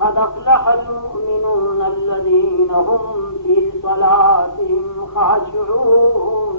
قد أفلح المؤمنون الذين هم في صلاتهم خاشعون।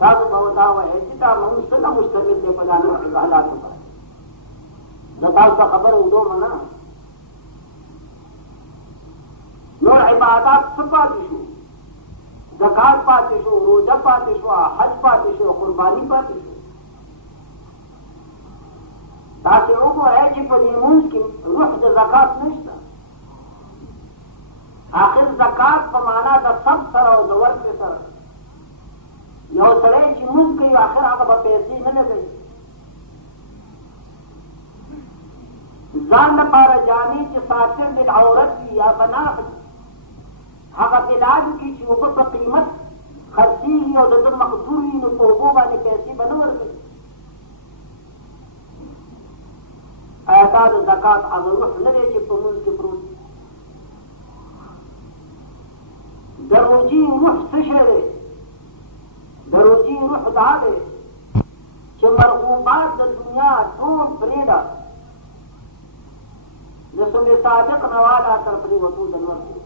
تاسو به دا وایي چې دا موږ څنګه مشتمل دی په دانو کې حالاتو باندې دا تاسو خبره وډو نه نور عبادات څه پاتې شو زکات پاتې شو روزه پاتې شو حج پاتې شو قرباني پاتې شو تاسو وګورئ چې په دې مونږ کې روح د زکات نشته آخر زکات په معنا د سب سره او د ورکړې سره یو سړی چې مونږ کوي آخر هغه به پیسې نه لګوي ځان لپاره جامې چې ساتر للعورت وي یا بناء هغه بلادو کې چې اوبه په قیمت خرڅېږي او د ده مقدور وي نو په اوبو باندې پیسې به نه ورکوي آیا دا د زکات هغه روح نه دی چې په مونږ کې پروت د روجي روح څه شی دی د روجي روح دا دی چې مرغوبات د دنیا ټول پرېږده د سنې صادق نه والا تر پرېوتو د نور کې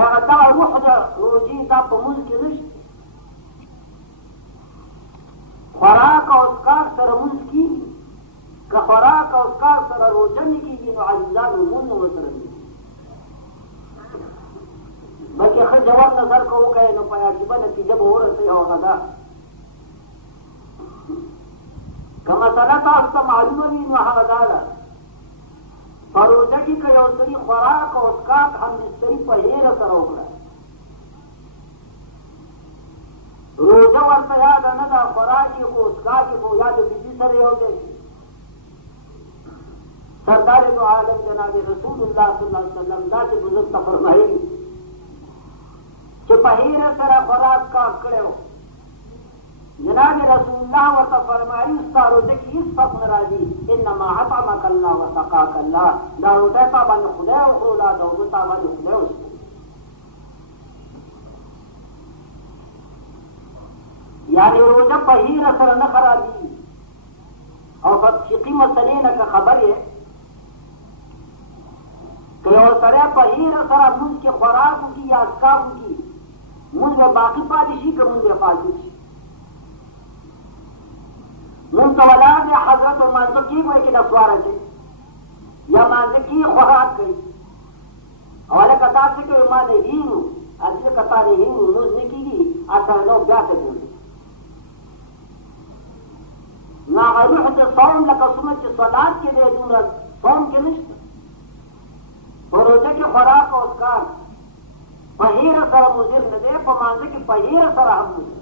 هغه دا روح د روجي دا په مونږ کې نشته خوراک او اسکار سره مونږ کېږي که خوراک او اسکار سره روژه نه کېږي نو عزیزانو مونږ ورسره نه بلکې ښه جواب نظر که وکړئ نو په عجیبه نتیجه به ورسئ او هغه ده که مسله تاسو ته معلومه وي نو هغه دا ده په روژه کې که یو سړي خوراک او اسکاک همبستري په هیره سره وکړه روژه ورته یاده نه ده خوراک یې خو اسکاک یې خو یا د بیبي سره یو ځای شي سردار دو عالم جناب رسول الله صلی الله علیه وسلم داسې بزرګ ته فرمایي چې په هیره سره خوراک کاک کړی و جناب رسول الله ورته فرمایي ستا روژه کې هېڅ فرق نه راځي انما اطعمک الله وسقاک الله دا روژه تا باندې خدای وخورو دا اوبه تا باندې خدای وڅښو یعنې روژه په هیره سره نه خرابېږي او په فقهي مسلې نه که خبر یې که یو سړی په هیره سره مونځ کې خوراک وکړي یا اسکاک وکړي مونځ به باقي پاتې شي که مونځ به فاسد شي مونږ ته ولاړ دی حضرت مانځه کې وایي چې نسواره کوي یا مانځه کې خوراک کوي او هلکه دا څه کوي ما نه هیرو هلکه تا نه هیرو مونځ نه کېږي اثر نو بیا ته جوړي نو هغه روح د صوم لکه څومره چې صلات کې دی دومره صوم کې نشته په روژه کې خوراک او اسکار په هیره سره مضر نه دی په مانځه کې په هیره سره هم مضر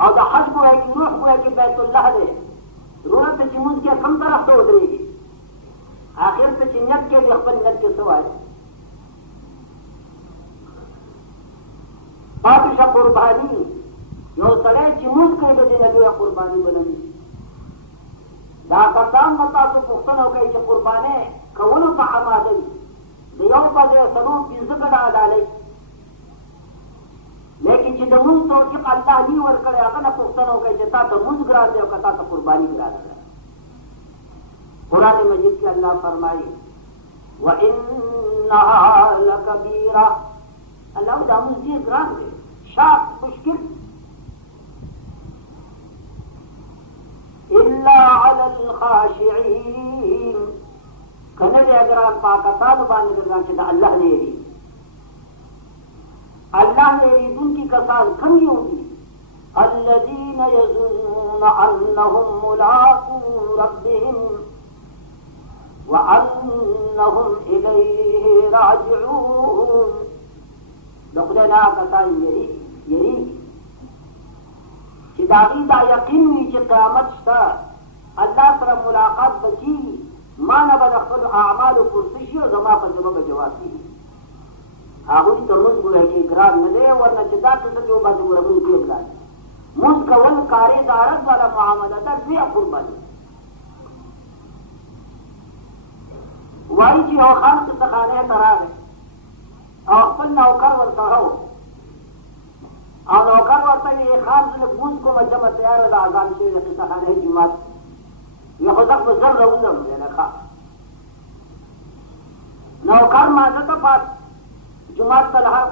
او د حج گویا کې روح گویا کې بیت الله دی روح ته چې مونځ کې کوم طرف ته ودرېږي آخر ته چې نیت کې د خپل نیت کې څه وایي پاتې شه قرباني یو سړی چې مونځ کوي د دې نه لویه قرباني به نه وي دا کسان به تاسو پوښتنه وکړئ چې قربانۍ کولو ته اماده وي د یو په ځای څلور پنځه ګډه ډالۍ لیکن چې د مونځ توفیق الله نی ورکړی هغه نه پوښتنه وکړئ چې تا ته مونځ ګران دی او که تا ته قرباني ګرانه ده قرآن مجید کې الله فرمایي وانها لکبیره الله دا مونځ ډېر ګران دی شاق مشکل الا علی الخاشعین کنه دې ګران پاکستان باندې ګران چې د الله نه یری الله نے ریدون کی کسان کم یوں دی الذین یظنون انہم ملاقو ربهم وانہم الیہ راجعون لقدنا کسان یری چې داغی دا یقین وی چې قیامت شته الله سره ملاقات بچی ما نه به د خپل اعمالو پرسش او زما په ژبه به جواب کېږي هغوی ته مونځ ګویا کې ګران نه دی ورنه چې دا قصه کې وباسي ګوره مونځ ډېر ګران دی مونځ کول کارې د عرب والا معامله ده ډېره قرباني وایي چې یو خان قصهخانې ته راغی او خپل نوکر ورسره و او نوکر ورته ویې خان زه لږ مونځ کومه جمع تیاره ده اذان شوې د قصهخانې جومات ویې خو زه خو زر راوځم یعنې ښه نوکر مازه ته پاس جماعت ته لهر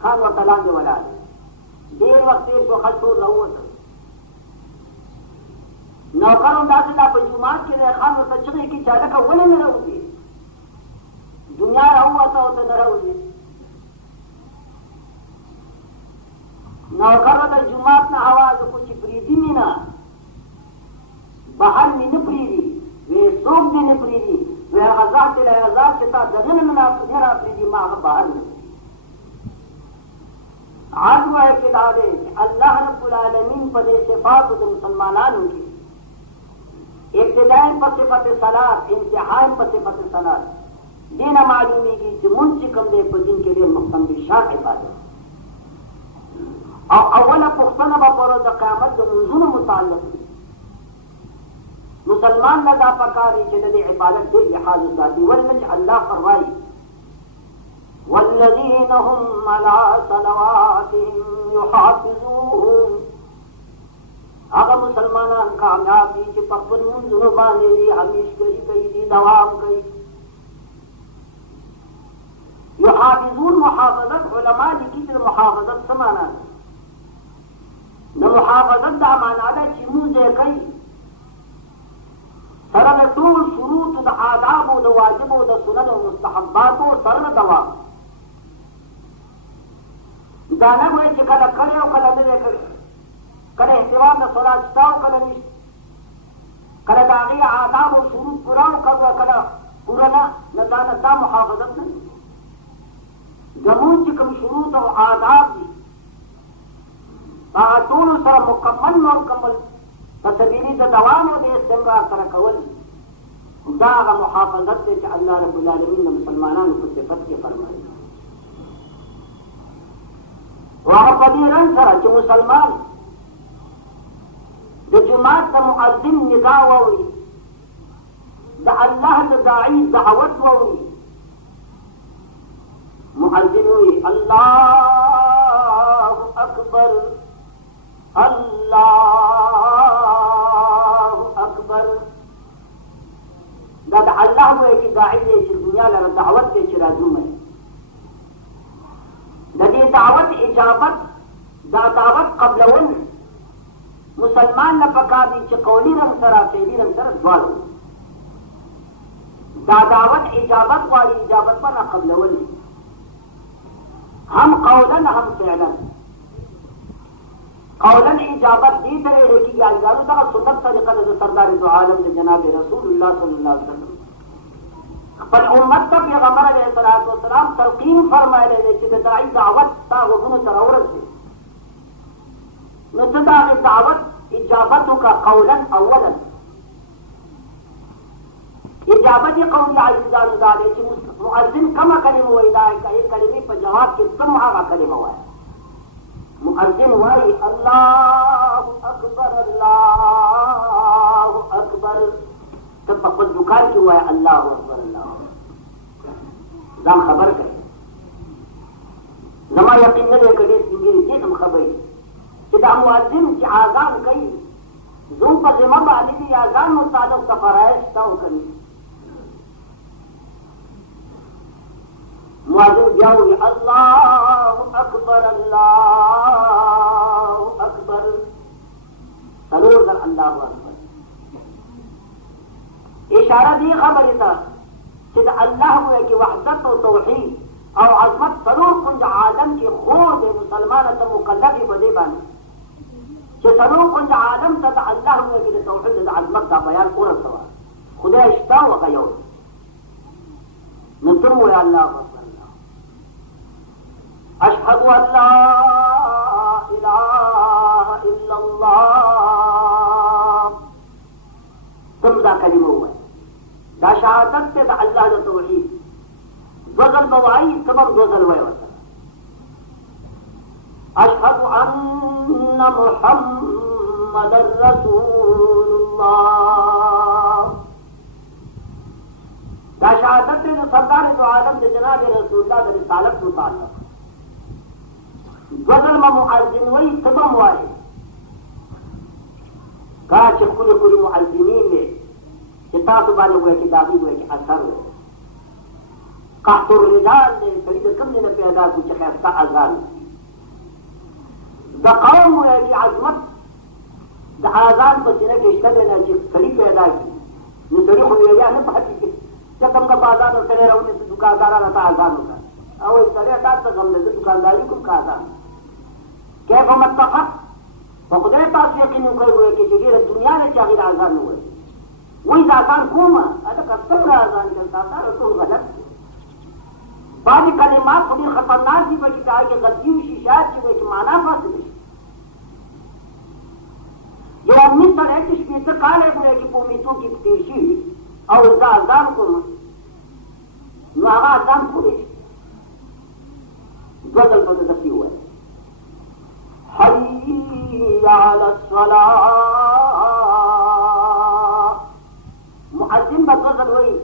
خان ورته لاندې ولاړ دی وخت په خلکو راووت نوکران داسې لا په جومات کې د خان ورته چغې کې چې هلکه ولې نه راوځي دنیا راووته او ته نه راوځي نوکر د جومات نه اواز وکړو چې پرېږدي مې نه بهر مې نه پرېږدي وی څوک دې نه پرېږدي وی هغه ذات دی هغه ذات چې تا دننه نه راپرېږدي ما هغه بهر نه عاد وایي چې دا دی چې الله رب العالمین په دې صفاتو د مسلمانانو کې ابتداء په صفت صلات امتحان په صفت صلات دینه معلومیږي چې مونږ چې کوم دی په دین کې ډېر مستمر شان عبادت او اوله پوښتنه به پر د قیامت د منځونو متعلق وي مسلمان نه دا پکار دی چې د دې عبادت ډېر لحاظ وساتي ولې چې الله فرمایي والذین هم علی صلواتهم یحافظون هغه مسلمانان کامیاب دي چې په خپل منځونو باندې همیشګري کوي دي دوام کوي یحافظون محافظت علما لیکي چې محافظت څه معنا ده نو محافظت دا معنا ده چې مونږ یې کوي سره د ټول شروط د آداب او د واجب او د سنن او مستحبات سره دوام دا نه وایي چې کله کړی او کله نه دی کړی کله احترام د صلات شته او کله نشته کله د هغې آداب او شروط پوره او کله پوره نه دا محافظت نه دی زمونږ چې کوم شروط او آداب دي هغه ټولو سره مکمل په سبیل د دوام او د استمرار سره کول دا هغه محافظت دی چې الله رب العالمین د مسلمانانو په صفت کې فرمایي او هغه په دې رنګ سره چې مسلمان د جماعت د مؤذن ندا واوري د الله د داعي دعوت واوري مؤذن وي الله اکبر الله اکبر دا د الله وایي چې داعي دی چې دنیا لره دعوت دی چې راځومه د دې دعوت اجابت دا دعوت قبلول مسلمان نه پکار دي چې قولي رنګ سره فعلي رنګ سره دواړه دا دعوت اجابت غواړي اجابت په نه قبلول هم قولا هم فعلا قولا اجابت دې ته ویل کېږي الګانو دغه سنت طریقه د سردار دو عالم د جناب رسول الله صلی الله علیه وسلم خپل امت ته پیغمبر علیه الصلاۃ والسلام تلقین فرمایلی دی چې د داعي دعوت تا غوږونو ته راورسېږي نو ته د هغې دعوت اجابت وکړه قولا اولا اجابت یې قولي عزیزانو دا دی چې مؤذن کومه کلمه وایي دا کلمې په جواب کې سم هغه کلمه وایي مؤذن وایي الله اکبر الله اکبر ته په خپل دکان کې وایي الله اکبر الله ځان خبر کړي زما یقین نه دی که ډېر سپین ږیري دې هم خبرې چې دا مؤذن چې اذان کوي زموږ په ذمه باندې دي اذان متعلق څه فرایض شته او که نه مؤذن بیا وایي الله اکبر الله اکبر څلور ځل الله اکبر اشاره دې خبرې ته چې د الله وایي چې وحدت او توحید او عظمت څلور کنج عالم کې خور دی مسلمانه ته مکلف یې په دې باندې چې څلور کنج عالم ته د الله وایي چې د توحید د عظمت دا بیان ورسوه خدای شته او هغه یو دی نو ته وایې الله اکبر اشهد ان لا اله الا الله تم دا کلمه وایي دا شهادت ته د الله د توحید دوزل بوایي تمام دوزل وایي ورته اشهد ان محمد رسول الله دا شهادت ته د سردار دو عالم د جناب رسول الله د رسالت متعلق دوزل ما مؤذن وایي تمام وایي کله چې ښکلي مؤذنین دی چې تاسو باندې وایي چې د هغوی وایي چې اثر دی قحط الرجال دی سړي د کوم ځای نه پیدا کړو چې ښایسته اذان د قوم وایي چې عظمت د آزان په سینه کې شته دی نه چې سړي پیدا کړي نو سړي خو یا نه پاتې کړي چې کوم که په آزان سره راونې دکاندارانو ته آزان وکړه او سړی دا ته غم دی دکانداري کوم که آزان کیف متفق په خدای تاسو یقین وکړئ وایي چې ډېره دنیا نه چې هغې د آزان نه وایي وایي د آزان کومه هلکه څنګه آزان کړل تا دا ټول غلط دي بعضې کلمات خو ډېر خطرناک دي په کې د هغې غلطي وشي شاید چې وایي چې معنا فاسده شي یو امید سړی چې شپېته کاله یې ګویا چې په امیدو کې تېر شوي او زه اذان کوم نو هغه اذان کولی شي دوه ځل به د دسې ووایي حي على الصلاة مؤذن به دوه ځل وایي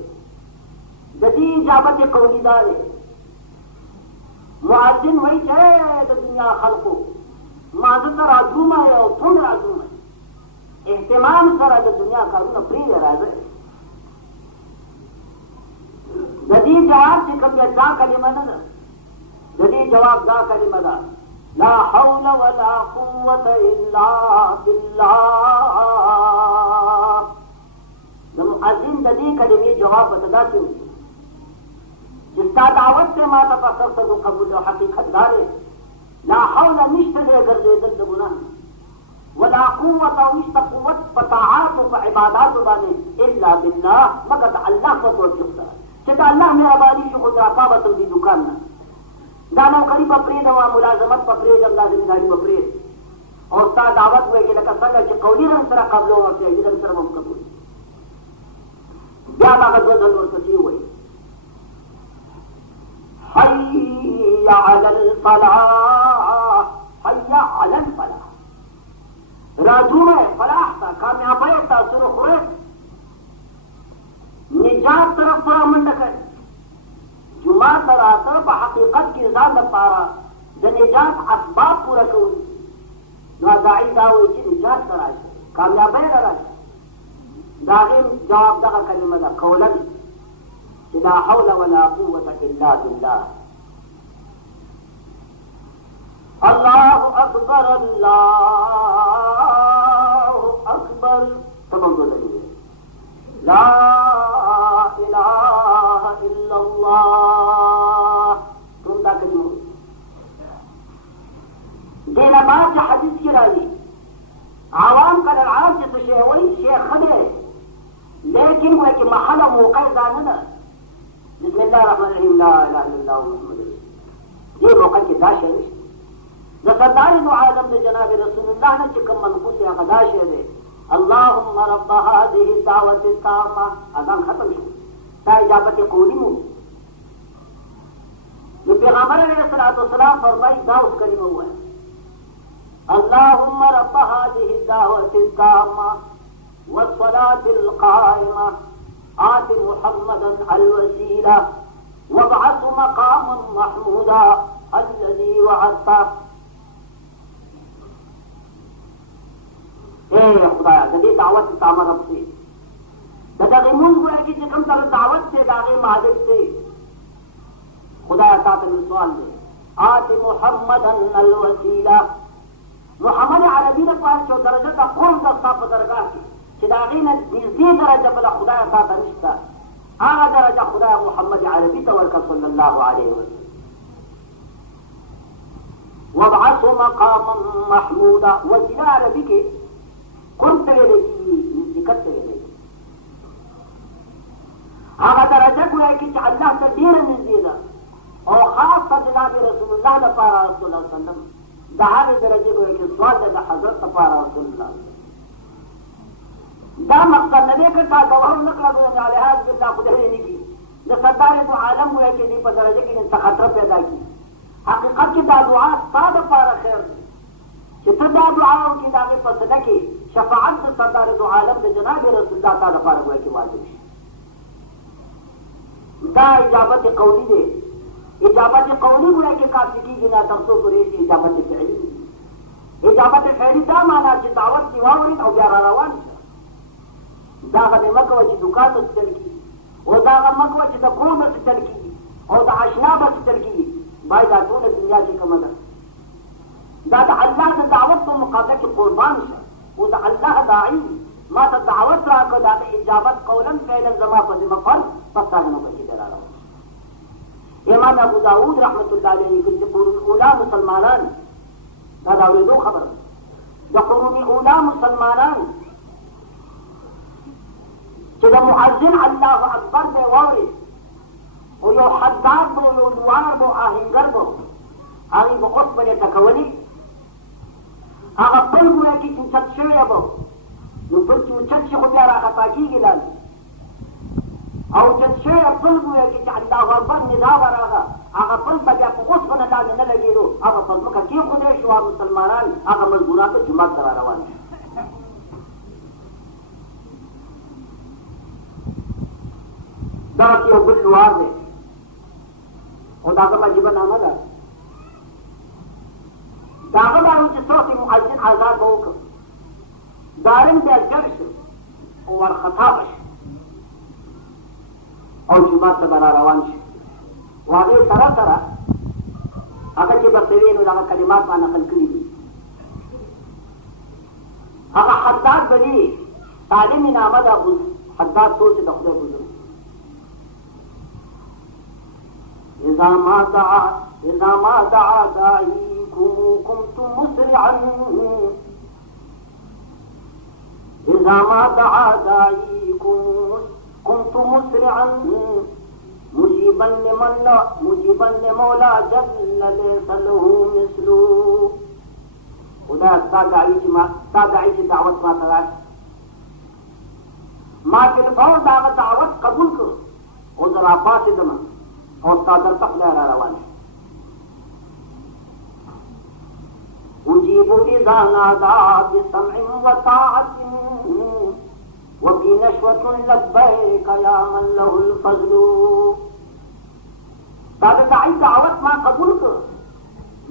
د دې اجابت قولي دا دی مؤذن وایي چې د دنیا خلقو مازه ته راځومه او ټول راځومه اهتمام سره د دنیا کارونه پرېږدئ راځئ د دې جواب چې کوم دی دا کلمه نه ده د دې جواب دا کلمه ده لا حول ولا قوة الا بالله د مؤذن د دې کلمې جواب به داسې وشي چې ستا دعوت دی ما ته په سر سر قبول او حقیقت دا دی لا حول نشته دی ګرځېدل د ګناه ولا قوة او نشته قوت په طاعاتو په عباداتو باندې الا بالله مگر د الله په توفیق سره چې د الله مهرباني شي خو د رقابت دې دکان نه دا نوکري به پرېږدم او ملازمت به پرېږدم دا ذمېداري به پرېږدم او ستا دعوت وایي چې لکه څنګه چې قولي رنګ سره قبلوم او فعلي رنګ سره به هم قبول بیا به هغه دوه ځل ورپسې وایي حي على الفلاح حي على الفلاح راجومه فلاح تا کامیابی تا سرخوره نجات طرف ته منډه کړي جمعه ته راته په حقیقت کې ځان لپاره د نجات اسباب پوره کوي نو داعي دا وایي چې نجات ته راشي کامیابی ته راشي د هغې جواب دغه کلمه ده قولا چې لا حول ولا قوة الا بالله الله اکبر الله اکبر تمام دلایل لا اله الا الله کوم دا کلمه دینه بعد حدیث کې راځي عوام کله العاج څه شی وایي شیخ خدای لیکن وایي چې محل او موقع ځان نه بسم الله الرحمن الرحیم لا اله الا الله محمد رسول دې موقع کې دا شی نشته د سردار دو عالم د جناب رسول الله نه چې کوم منقوص هغه دا شی دی اللهم رب هذه الدعوة التامة اذان ختم شو دا اجابت قولی مو نو پیغمبر علیه الصلاة والسلام فرمایي دا اوس کلمه ووایه اللهم رب هذه الدعوة التامة والصلاة القائمة آت محمدا الوسيلة وابعث مقاما محمودا الذي وعدته اے خدایا د دې دعوت تامه رب سے د دغه مونږ وایي چې کوم تر دعوت سے دغه مالک سے خدایا تاسو سوال دی آت محمدا الوسيلة محمد عربي نه پاره چې درجه د قوم د صاحب درګه چې دا غینه دې درجه بل خدای تاسو نشته هغه درجه خدای محمد عربي ته ورکړ صلی الله علیه وسلم وابعث مقاما محمودا وسیله عربي کې قرب ته ویل کېږي نزدېکت ته ویل کېږي هغه درجه ګویا کې چې الله ته ډېره نږدې ده او خاص ته جناب رسول الله لپاره رسول الله صلی الله علیه وسلم د هغې درجې ګویا کې سوال دی د حضرت لپاره رسول الله دا مقصد نه دی که تا ګوهر نه کړه ګویا الحاظ بالله خدای نه کړي د سردار دو عالم ګویا کې دې په درجه کې څه خطر پیدا کړي حقیقت کې دا دعا ستا دپاره خیر دی چې ته دا دعا وکړې د هغې په صده کې شفاعت د سردار دو عالم د جناب رسول الله تا دپاره ګویا کې واجب شي دا اجابت قولی دی اجابت قولی گویا کہ کافی کیږي نه تر څو پورې اجابت فعلی اجابت فعلی دا معنا چې دعوت دی واورید او بیا را روان دا غږ مکو چې دکان ته تل کی او دا غږ مکو چې د قوم ته تل کی او د اشنا به تل کی باید دا ټول دنیا چې کومه ده دا د الله د دعوت په مقابله کې قربان شه او د الله داعي ما ته دعوت راکړه دا د اجابت قولا فعلا زما په ذمه فرض پس تا نه بچی دراړو. امام ابو داود رحمت الله علیه لیکي چې قرون اولا مسلمانان دا د اورېدو خبره د قرون اولا مسلمانان چې د مؤذن الله اکبر دی واوري او یو حداد به یو لوار به آهنګر به هغې به اوسپنې ټکولي هغه بل ګویا کې چې اوچت شوی به نو بل چې اوچت شي خو بیا راخطا کېږي داسې او اوچت شوی بل ګویا کې چې الله اکبر ندا به راغه هغه بل به بیا په اوسپنه باندې نه لګېدو هغه په ځمکه کېښودی شو او مسلمانان هغه مزدوران د جومات ته را روان شو. دغسې یو بل لوار دی او د هغه عجیبه نامه ده د هغه باندې چې څوک یې مؤذن آزاد به وکړ ظالم بیا ګډ شو او ورخطا به شو او جومات ته به را روان شو او هغې سره سره هغه چې به کوي نو د هغه کلمات به نقل کړي دي. هغه حداد به دي تعلیمي نامه ده حداد څوک چې د خدای بزرګ إذا ما دعا داعيكم كنتم مسرعا إذا ما دعا داعيكم كنتم مسرعا مجيبا لمولى جل ليس له مثله. خدا ستا داعي چې دعوت ما ته راشي ما بالفور د هغه دعوت قبول کړ او زه راپاڅېدم او ستا درته خدای را روان شو. أجيب إذا نادى بسمع وطاعة وفي نشوة لبيك يا من له الفضل. دا د داعي دعوت ما قبول کړ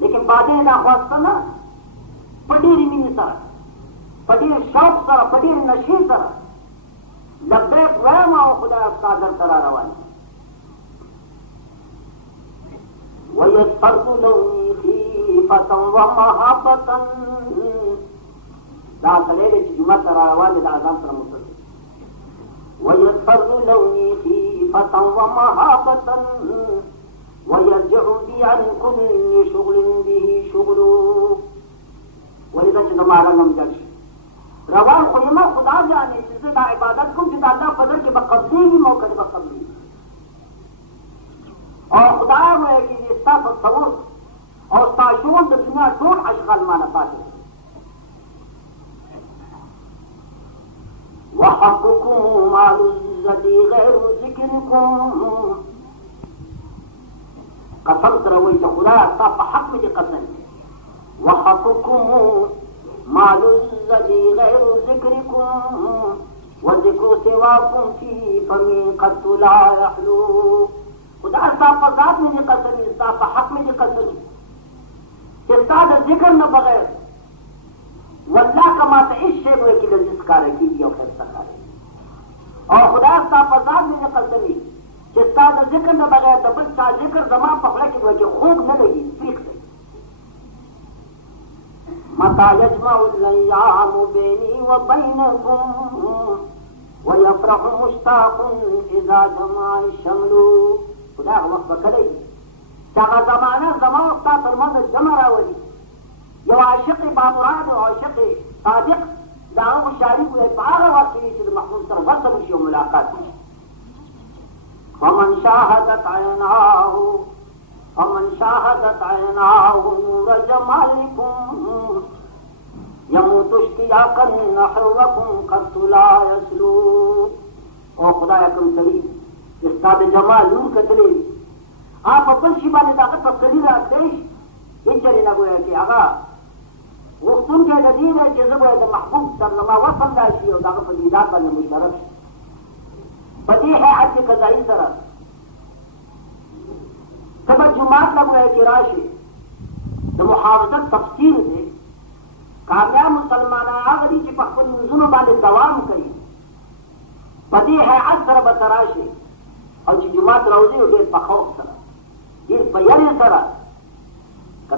لیکن بعدين دا خواسته نه په ډېرې مینې سره په ډېر شوق سره په ډېر نشې سره لبیک وایم او خدای ستا درته را روان شو. ويسفر لوني خيفة ومحبة دا سړی دی چې جومات ته را روان دی د اذان سره متصل. ويسفر لوني خيفة ومحبة ويرجع بي عن كل شغل به شغل. ولې دا چې زما رنګم جګ شي روان خو یم خدا جانې چې زه دا عبادت کوم چې د الله په در کې به قبلېږي او که به قبلېږي او خدای وایي چې ستا تصور او ستا شعور د دنیا ټول اشغال مانه پاتې وحقكم مال الذي غير ذكركم. قسم سره وایي چې خدای ستا په حق مې دې قسم وحقكم مال الذي غير ذكركم وذكر سواكم في فمي قد لا يحلو. خدا ستا په ذات مې دې قسم ستا په حق مې دې قسم چې ستا د ذکر نه بغیر والله که ما ته هېڅ شی به وایي چې لذیذ ښکاره کېږي او ښایسته ښکاره او خدا ستا په ذات مې دې قسم چې ستا د ذکر نه بغیر د بل چا ذکر زما په خوله کې به وایي چې خوږ نه لګي تریخ دی. متى يجمع الأيام بيني وبينكم ويفرح مشتاق إذا جمع الشمل. خدا هغه وخت به کله وي چې هغه زمانه زما او ستا تر منځ جمع راولي. یو عاشق بامراد او عاشق صادق د هغه مشارک وایي په هغه وخت کې چې د محمود سره وصل وشي او ملاقات وشي. ومن شاهدت عيناه نور جمالكم يموت اشتياقا نحوكم قد لا يسلو. او خدای کوم سړي چې ستا د جمال نور کتلی وي هغه په بل شي باندې د هغه تسلي راتلی شي هېڅ چېرې نه ګویا چې هغه غوښتونکی د دې دی چې زه باید د محبوب سره زما وصل راشي او د هغه په دیدار باندې مشرف شي. په دې هیئت قضایي سره ته به جومات ته ګویا چې راشي د محافظت تفسیر دی. کامیاب مسلمانان هغه دي چې په خپل منځونو باندې دوام کوي. په دې هیئت سره به ته راشي او چې جومات راوځي نو ډېر په خوف سره ډېر په یرې سره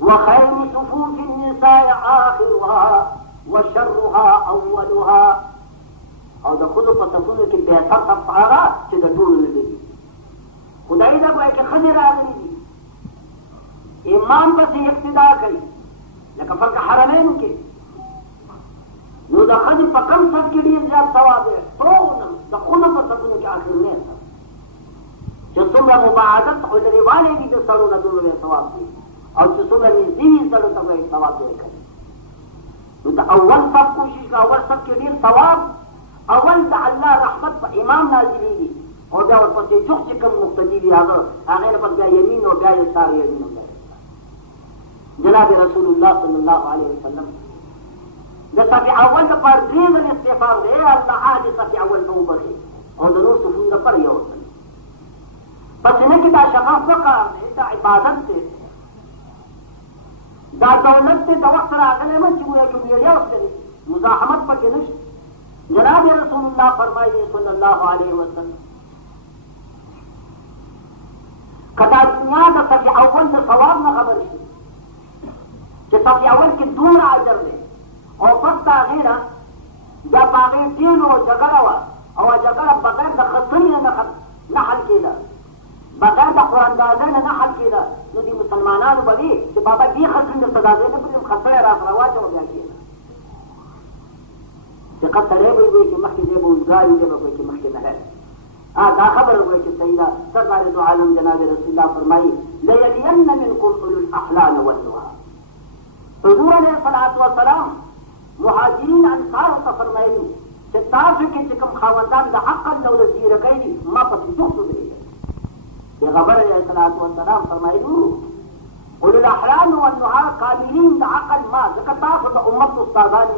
وخير صفوف النساء آخرها وشرها أولها او د خود په صفونو کې بهتر صف هغه چې د ټولو نه دی خدای دا کوي چې خځې راغلي دي امام پسې اقتدا کوي لکه فرق حرمین کې نو د خځې په کم صف کې ډېر زیات ثواب دی ټول د خود په صفونو کې آخر نه چې څومره مباعدت او لريواله دي د سړو نه دومره ثواب دی او چې څومره نږدې سړو ته به ثواب دی کوي نو د اول صف کوشش کا اول صف کې ډېر ثواب اول د الله رحمت په امام نازلېږي او بیا ورپسې جوخ چې کوم مقتدي وي هغه نه پس بیا یمین او بیا یسار یمین جناب رسول الله صلی الله علیه وسلم د صف اول د پر درې ځله استغفار دی الله عهد صف اول ته وبخي او د نور صفون د پر یو ځل پس نه کې دا شفاف وکړ دا عبادت دی دا دولت ته د وخت راغلی مې چې موږ یو یو سره مزاحمت پکې نشته جناب رسول الله فرمائیے صلی اللہ علیہ وسلم کدا دنیا د صف اول د ثواب نه خبر شي چې صف اول کې دومره اجر دی او پس دا غیره دا باغې تین او جګړه وه او جګړه بغیر د خطرې نه حل کېده بغیر د قراندازۍ نه حل کېده نو دې مسلمانانو به وي چې بابا دې خطرې درته دا ځای نه پرېږدم خطرې راسره واچوه بیا کېده دقت سره به وي چې مخکې دی به اوزګاري دی به کوي چې مخکې نه دی دا خبر وایي چې سیده سرکار دو عالم جناب رسول الله فرمایي لیلین منکم اولو الاحلام والنهى حضور علیه الصلاة والسلام مهاجرین انصارو ته فرمایلي چې تاسو کې چې کوم خاوندان د عقل او د زیرکۍ دي ما پسې جوخت ودرېږئ پیغمبر علیه الصلاة والسلام فرمایلي اولو الاحلام والنهى کاملین د عقل ما ځکه تاسو د امت استادان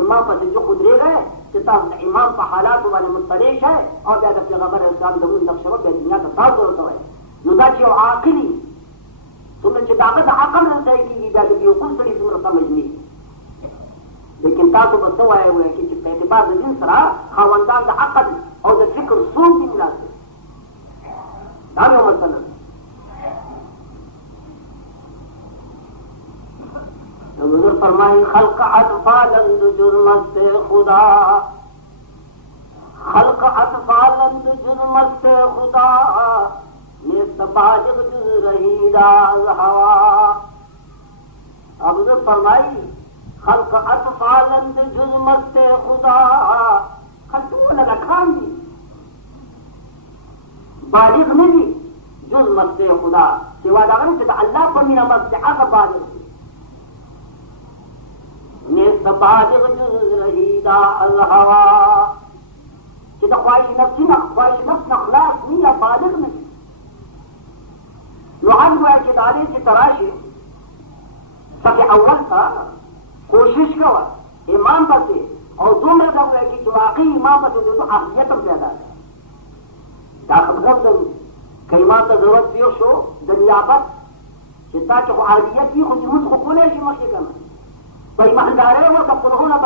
امام پس جو خدرے گئے کہ امام پا حالات والے مطلع ہے اور بیا د پیغمبر اسلام دمون نقشوت بیا دنیا کا تاثر ہوتا ہے نو دا چې عاقلی څومره چې داغه د عقل نه ځای کېږي بیا د بیوقوف سړي څومره سمجھ نه لیکن تاسو به څه وایئ چې په اعتبار د دین سره خاوندان د عقل او د فکر څوک دي مناسب دا یو مسله حضور فرمائی خلق اطفالند جرمست خدا خلق اطفالند جرمست خدا نیست باجب جز رہی راز ہوا حضور فرمائی خلق اطفالند جرمست خدا خلقون لکھان دی بالغ نہیں جرمست خدا سوا داغن چې اللہ پر میرا مستحق بالغ دی نیست بالغ جز رہی دا الہوا چې د خواهش نفس نه خلاص نه یا بالغ نه نو حد وایي چې دا دې چې تراشي صفحه اول ته کوشش کوه امام پسې او دومره دا وایي چې واقعي امام پسې د اهلیت هم پیدا کړه دا خبره ضروري که امام ته ضرورت پیښ شو د نیابت چې تا چې خو اهلیت وي خو چې موږ خو کولی شي مخکې که نه په ایماندارۍ ورته قلهونه